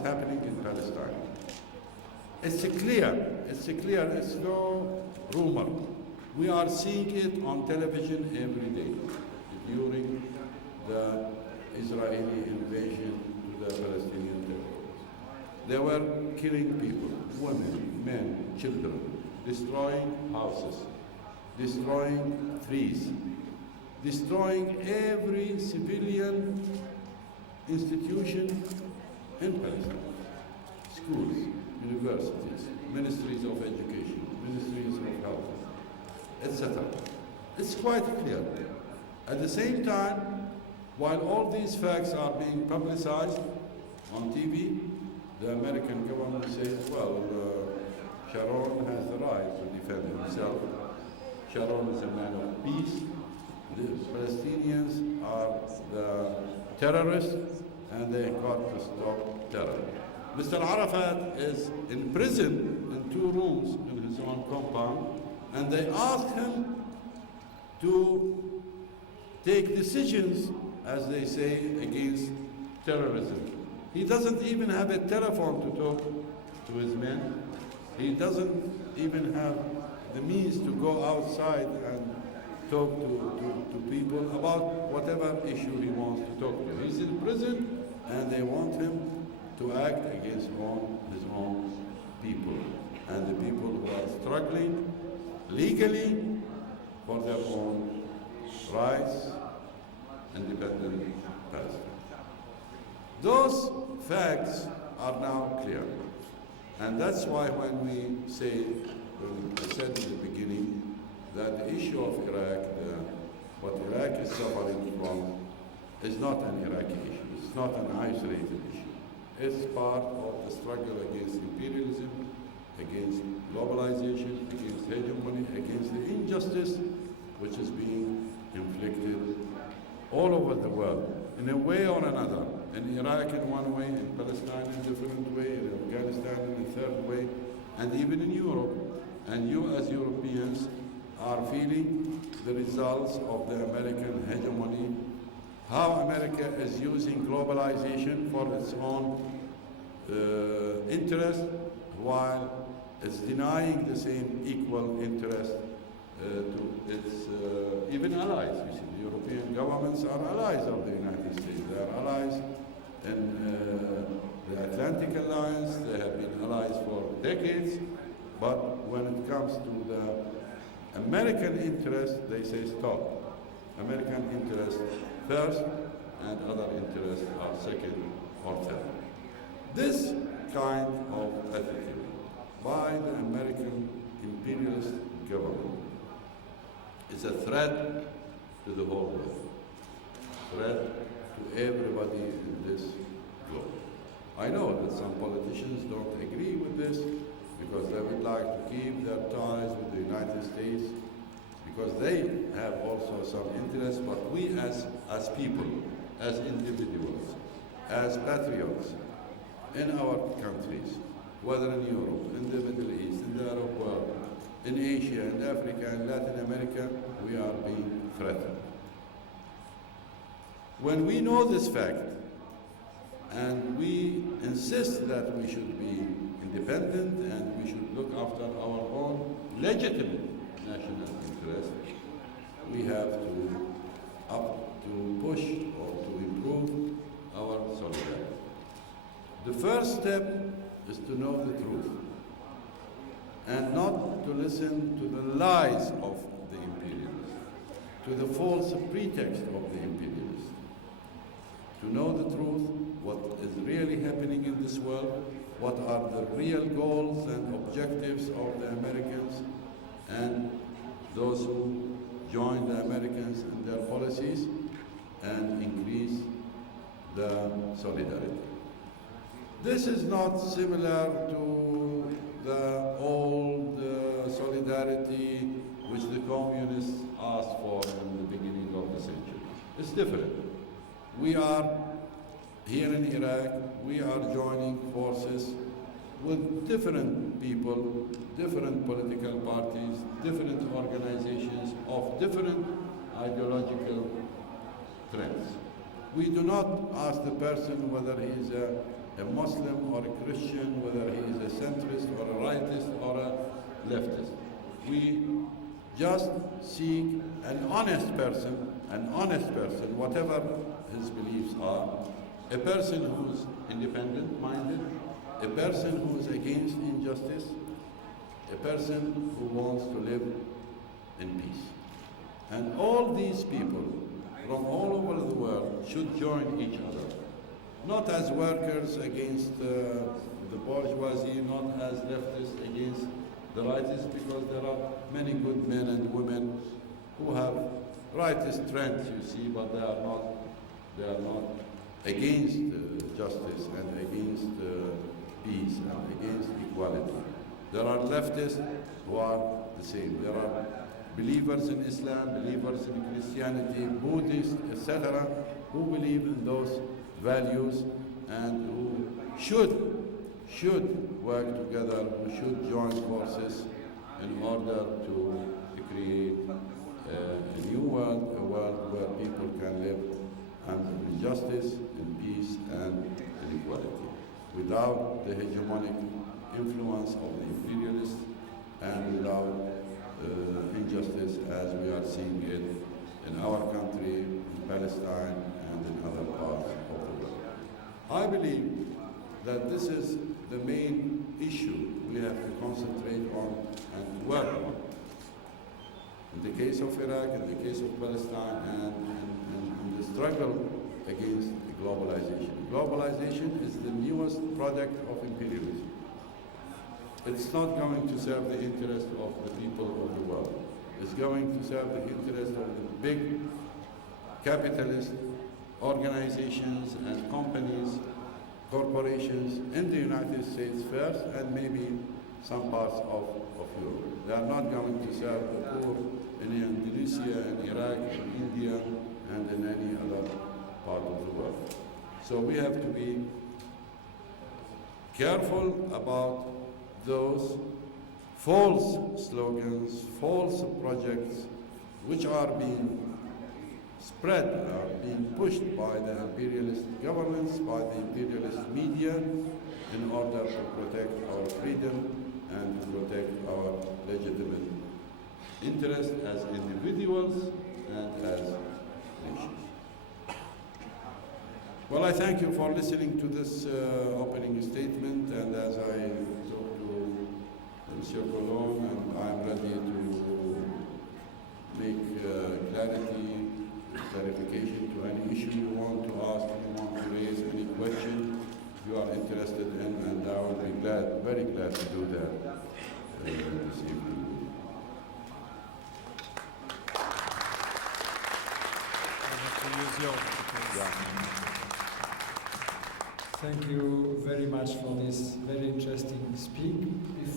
is happening in Palestine. It's clear, it's no rumor. We are seeing it on television every day during the Israeli invasion to the Palestinian territories. They were killing people, women, men, children, destroying houses, destroying trees, destroying every civilian institution in Palestine. Schools, universities, ministries of education, ministries of health, etc. It's quite clear. At the same time, while all these facts are being publicized on TV, the American government says, well, Sharon has the right to defend himself. Sharon is a man of peace. The Palestinians are the terrorists, and they got to stop terror. Mr. Arafat is in prison in 2 rooms in his own compound, and they asked him to take decisions, as they say, against terrorism. He doesn't even have a telephone to talk to his men. He doesn't even have the means to go outside and talk to people about whatever issue he wants to talk to. He's in prison, and they want him to act against his own people, and the people who are struggling legally for their own rights, independent Palestine. Those facts are now clear, and that's why when I said in the beginning that the issue of Iraq, what Iraq is suffering from, is not an Iraqi issue. It's not an isolated issue. It's part of the struggle against imperialism, against globalization, against hegemony, against the injustice which is being inflicted all over the world, in a way or another. In Iraq in one way, in Palestine in a different way, in Afghanistan in a third way, and even in Europe. And you as Europeans are feeling the results of the American hegemony, how America is using globalization for its own interest, while it's denying the same equal interest to its even allies. You see, the European governments are allies of the United States. They are allies in the Atlantic Alliance. They have been allies for decades. But when it comes to the American interest, they say stop. American interest first, and other interests are second or third. This kind of attitude by the American imperialist government is a threat to the whole world, threat to everybody in this globe. I know that some politicians don't agree with this because they would like to keep their ties with the United States because they have also some interest, but we as people, as individuals, as patriots in our countries, whether in Europe, in the Middle East, in the Arab world, in Asia, in Africa, in Latin America, we are being threatened. When we know this fact, and we insist that we should be independent and we should look after our own legitimate national interest, we have to push or to improve our solidarity. The first step is to know the truth and not to listen to the lies of the imperialists, to the false pretext of the imperialists. To know the truth, what is really happening in this world, what are the real goals and objectives of the Americans and those who join the Americans in their policies, and increase the solidarity. This is not similar to the old solidarity which the communists asked for in the beginning of the century. It's different. We are here in Iraq, we are joining forces with different people, different political parties, different organizations of different ideological trends. We do not ask the person whether he is a a Muslim or a Christian, whether he is a centrist or a rightist or a leftist. We just seek an honest person, whatever his beliefs are, a person who's independent-minded, a person who is against injustice, a person who wants to live in peace. And all these people from all over the world should join each other, not as workers against the bourgeoisie, not as leftists against the rightists, because there are many good men and women who have rightist trends, you see, but they are not against justice and against peace and against equality. There are leftists who are the same. There are believers in Islam, believers in Christianity, Buddhists, etc., who believe in those values and who should work together, who should join forces in order to create a new world, a world where people can live in justice, in peace, and in equality, without the hegemonic influence of the imperialists and without injustice as we are seeing it in our country, in Palestine, and in other parts of the world. I believe that this is the main issue we have to concentrate on and work on. In the case of Iraq, in the case of Palestine, and in the struggle against globalization. Globalization is the newest product of imperialism. It's not going to serve the interest of the people of the world. It's going to serve the interest of the big capitalist organizations and companies, corporations in the United States first, and maybe some parts of Europe. They are not going to serve the poor in Indonesia, in Iraq, in India, and in any other part of the world. So we have to be careful about those false slogans, false projects, which are being spread, are being pushed by the imperialist governments, by the imperialist media, in order to protect our freedom and to protect our legitimate interests as individuals and as nations. Well, I thank you for listening to this opening statement, and as I talk to Monsieur Colon, and I'm ready to make clarification to any issue you want to ask, you want to raise, any question you are interested in, and I will be glad, very glad to do that this evening. Thank you very much for this very interesting speak.